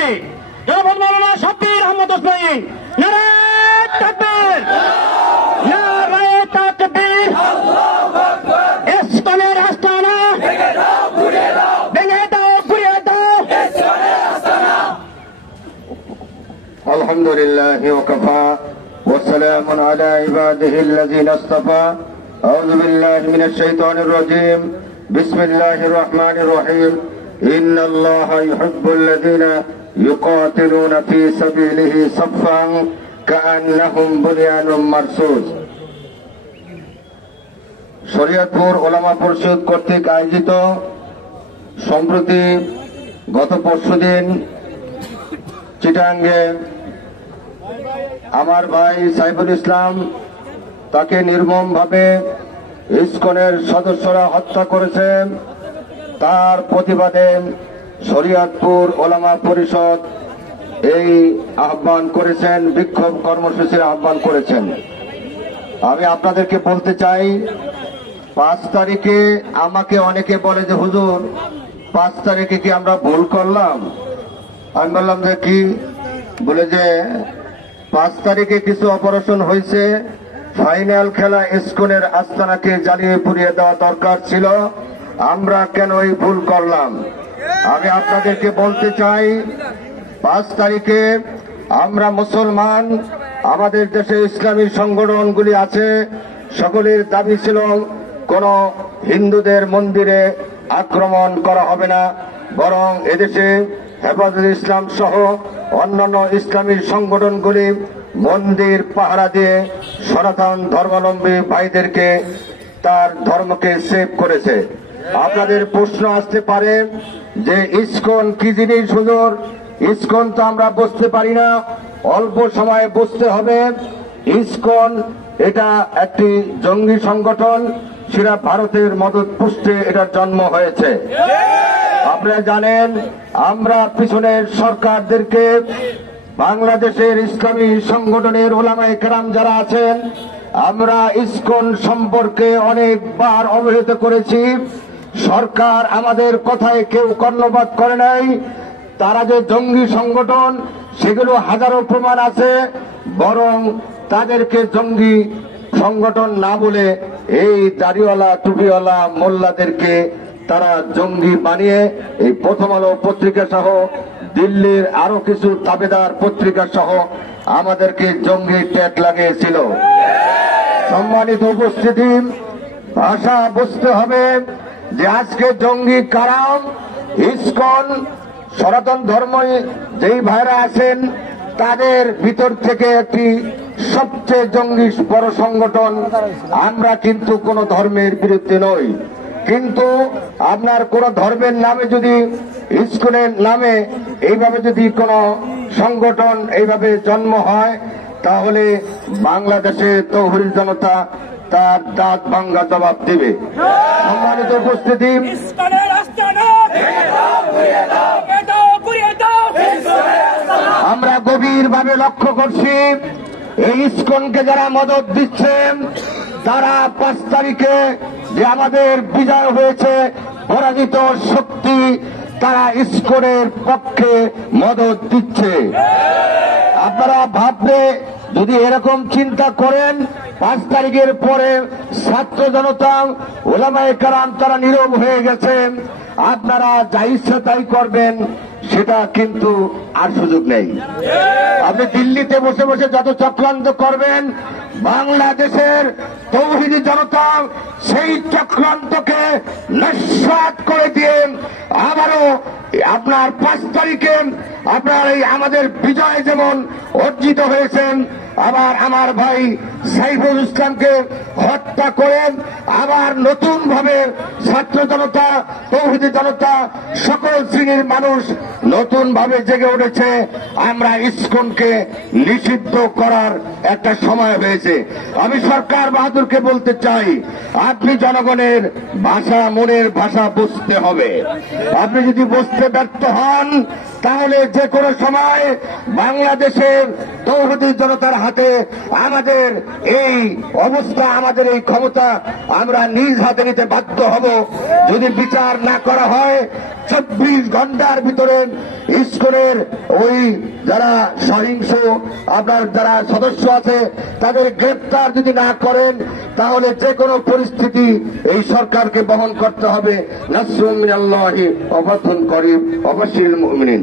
সভাপতি জনাব মাওলানা শাব্বির আহমদ ওসমানী। নারায়ে তাকবীর, নারায়ে তাকবীর। ইসকনের আস্তানা ভেঙে দাও, ঘুরিয়ে দাও। আলহামদুলিল্লাহি ওয়া কাফা ওয়া সালামুন আলা ইবাদিহিল্লাযিনা ইসতাফা। আউযু বিল্লাহি মিনাশ শাইতানির রাজীম। বিসমিল্লাহির রহমানির রহিম। ইন্নাল্লাহা ইউহিব্বুল্লাযিনা ইউকাতিলুনা ফি সাবিলিহি সাফফান কাআন্নাহুম বুনিয়ানুম মারসুস। শরীয়তপুর ওলামা পরিষদ কর্তৃক আয়োজিত সম্প্রতি গত পরশুদিন চিটাঙ্গে আমার ভাই সাইফুল ইসলাম তাকে নির্মমভাবে ইসকনের সদস্যরা হত্যা করেছেন। তার প্রতিবাদে শরীয়তপুর ওলামা পরিষদ এই আহ্বান করেছেন, বিক্ষোভ কর্মসূচির আহ্বান করেছেন। আমি আপনাদেরকে বলতে চাই, 5 তারিখে আমাকে অনেকে বলে যে হুজুর 5 তারিখে কি আমরা ভুল করলাম? আমি বললাম যে কি? বলে যে 5 তারিখে কিছু অপারেশন হয়েছে, ফাইনাল খেলা ইসকনের আস্তানাকে জ্বালিয়ে পুড়িয়ে দেওয়া দরকার ছিল, আমরা কেন এই ভুল করলাম? আমি আপনাদেরকে বলতে চাই, 5 তারিখে আমরা মুসলমান, আমাদের দেশে ইসলামী সংগঠনগুলি আছে, সকলের দাবি ছিল কোন হিন্দুদের মন্দিরে আক্রমণ করা হবে না, বরং এদেশে হেফাজতে ইসলাম সহ অন্যান্য ইসলামী সংগঠনগুলি মন্দির পাহারা দিয়ে সনাতন ধর্মাবলম্বী ভাইদেরকে তার ধর্মকে সেভ করেছে। আপনাদের প্রশ্ন আসতে পারে যে ইসকন কি জিনিস হুজুর? ইসকন তো আমরা বুঝতে পারি না, অল্প সময়ে বুঝতে হবে। ইসকন এটা একটি জঙ্গি সংগঠন, সেটা ভারতের মদত পুষ্টে এটার জন্ম হয়েছে। আপনারা জানেন, আমরা পিছনের সরকারদেরকে বাংলাদেশের ইসলামী সংগঠনের ওলামায়ে কেরাম যারা আছেন, আমরা ইসকন সম্পর্কে অনেকবার অবহিত করেছি। সরকার আমাদের কথায় কেউ কর্ণপাত করে নাই। তারা যে জঙ্গি সংগঠন সেগুলো হাজারো প্রমাণ আছে, বরং তাদেরকে জঙ্গি সংগঠন না বলে এই দাড়িওয়ালা টুপিওয়ালা মোল্লাদেরকে তারা জঙ্গি বানিয়ে এই প্রথম আলো পত্রিকা সহ দিল্লির আরো কিছু তাবেদার পত্রিকা সহ আমাদেরকে জঙ্গি ট্যাগ লাগিয়েছিল। সম্মানিত উপস্থিতি, ভাষা বুঝতে হবে যে আজকে জঙ্গি কারাম, ইসকন, সনাতন ধর্ম যেই ভাইরা আছেন তাদের ভিতর থেকে একটি সবচেয়ে জঙ্গি বড় সংগঠন। আমরা কিন্তু কোন ধর্মের বিরুদ্ধে নই, কিন্তু আপনার কোন ধর্মের নামে যদি, ইসকনের নামে এইভাবে যদি কোন সংগঠন এইভাবে জন্ম হয়, তাহলে বাংলাদেশের তৌহিদি জনতা তার দাঁত ভাঙ্গা জবাব দেবে। সম্মানিত উপস্থিতি, আমরা গভীরভাবে লক্ষ্য করছি এই ইসকনকে যারা মদত দিচ্ছেন, তারা 5 তারিখে যে আমাদের বিজয় হয়েছে, পরাজিত শক্তি, তারা ইসকনের পক্ষে মদত দিচ্ছে। আপনারা ভাববে, যদি এরকম চিন্তা করেন, 5 তারিখের পরে ছাত্র জনতা ওলামায়ে কেরাম তারা নীরব হয়ে গেছেন, আপনারা যা ইচ্ছা তাই করবেন, সেটা কিন্তু আর সুযোগ নেই। আপনি দিল্লিতে বসে বসে যত চক্রান্ত করবেন, বাংলাদেশের তৌহিদি জনতা সেই চক্রান্তকে নস্যাৎ করে দিয়ে আবারও আপনার 5 তারিখে আপনার এই আমাদের বিজয় যেমন অর্জিত হয়েছেন, আবার আমার ভাই সাইফুল ইসলামকে হত্যা করেন, আবার নতুন ভাবে ছাত্র জনতা, তৌহিদি জনতা, সকল শ্রেণীর মানুষ নতুন ভাবে জেগে উঠেছে। আমরা ইসকনকে নিষিদ্ধ করার একটা সময় হয়েছে। আমি সরকার বাহাদুরকে বলতে চাই, আপনি জনগণের ভাষা, মনের ভাষা বুঝতে হবে। আপনি যদি বুঝতে ব্যর্থ হন, তাহলে যে কোনো সময় বাংলাদেশের তৌহিদি জনতার হাতে আমাদের এই অবস্থা, আমাদের এই ক্ষমতা আমরা নিজ হাতে নিতে বাধ্য হব। যদি বিচার না করা হয়, 24 ঘন্টার ভিতরে ইসকনের ওই যারা সহিংস আপনার যারা সদস্য আছে তাদের গ্রেপ্তার যদি না করেন তাহলে যে কোনো পরিস্থিতি এই সরকারকে বহন করতে হবে। নাসরুম মিনাল্লাহি ওয়া ফাতহুন করিব ওয়া বাশশিরিল মুমিনিন।